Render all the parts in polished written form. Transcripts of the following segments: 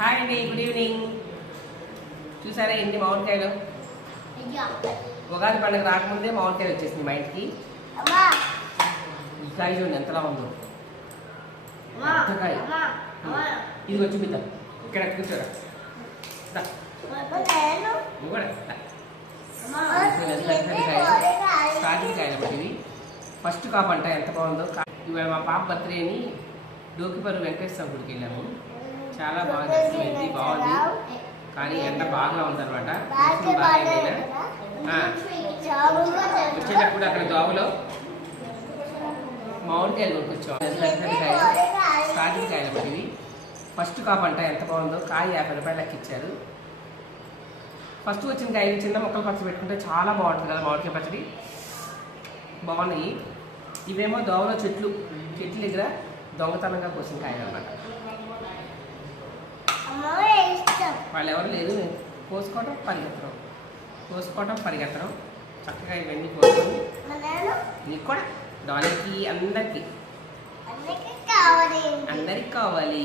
Hi అండి, good evening. చూసారా ఎన్ని మామిడికాయలు? ఉగాది పండుగ రాకముందే మామిడికాయలు వచ్చేసింది మా ఇంటికి. ఈ కాయ చూడండి ఎంతలా ఉందో. కాయ ఇది వచ్చి చూపిద్దాం. ఇక్కడ కూర్చోరా, స్టార్టింగ్ కాయలు ఇవి. ఫస్ట్ కాపు అంట ఎంత బాగుందో. ఇవాళ మా పాప బర్త్డే అని డోకిపర్రు వెంకటేశ్వర గుడికి వెళ్ళాము. చాలా బాగా దర్శనమైంది, బాగుంది. కానీ ఎండ బాగా ఉందన్నమాట. వచ్చేటప్పుడు అక్కడ దోవలో మామిడికాయలు కొనుక్కొచ్చాం. స్టార్టింగ్ కాయలు పడివి. ఫస్ట్ కాపు అంట ఎంత బాగుందో. కాయ 50 రూపాయలు లెక్కిచ్చారు. ఫస్ట్ వచ్చిన కాయలు చిన్న మొక్కలు పచ్చడి పెట్టుకుంటే చాలా బాగుంటుంది కదా మామిడికాయ పచ్చడి. బాగున్నాయి. ఇవేమో దోవలో చెట్ల దగ్గర దొంగతనంగా కోసిన కాయలు అన్నమాట. వాళ్ళు ఎవరు లేదు, కోసుకోవటం పరిగెత్తడం చక్కగా ఇవన్నీ కోసుకొని నీకు కూడా డాలీకి అందరికి కావాలి.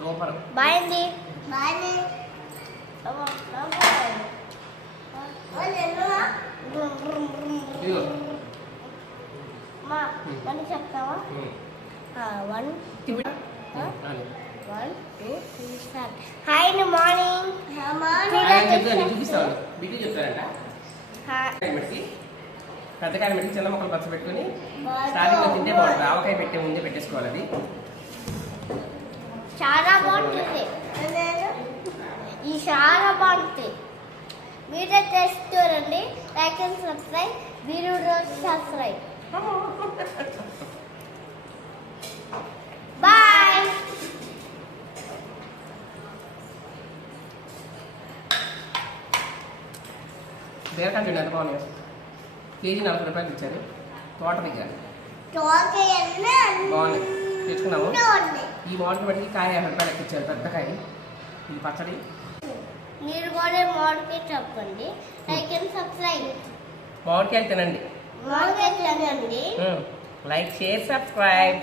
సూపర్. బాయ్ అండి. చెప్తావా? 1 2 3 స్టార్ట్. Hi morning. చూపిస్తాను బిడ్డ చెప్తారంట. పెద్దకాయ పెట్టి చిన్న మొక్కలు పచ్చ పెట్టుకుని స్టార్టింగ్ లో తింటే బాగుంటుంది. ఆవకాయ పెట్టే ముందే పెట్టేసుకోవాలి. అది చాలా బాగుంటుంది. ఈ చాలా బాగుంటుంది. మీరు టెస్ట్ చూడండి. Like and subscribe. మీరు రోజు సబ్స్క్రైబ్. బాయ్. బీరకాయ చూడండి ఎంత బాగున్నాయి. కేజీ 40 రూపాయలు ఇచ్చారు. తోట దగ్గర బాగున్నాయి, తెచ్చుకున్నాము. ఈ మామిడికాయ బట్టి కాయ 50 రూపాయలు ఎక్కిచ్చారు. పెద్ద కాయ. ఇది పచ్చడి. మీరు కూడా మామిడికాయ చెప్పండి. Like and subscribe. మామిడికాయలు తినండి. మామిడికాయ తినండి. Like, share, subscribe.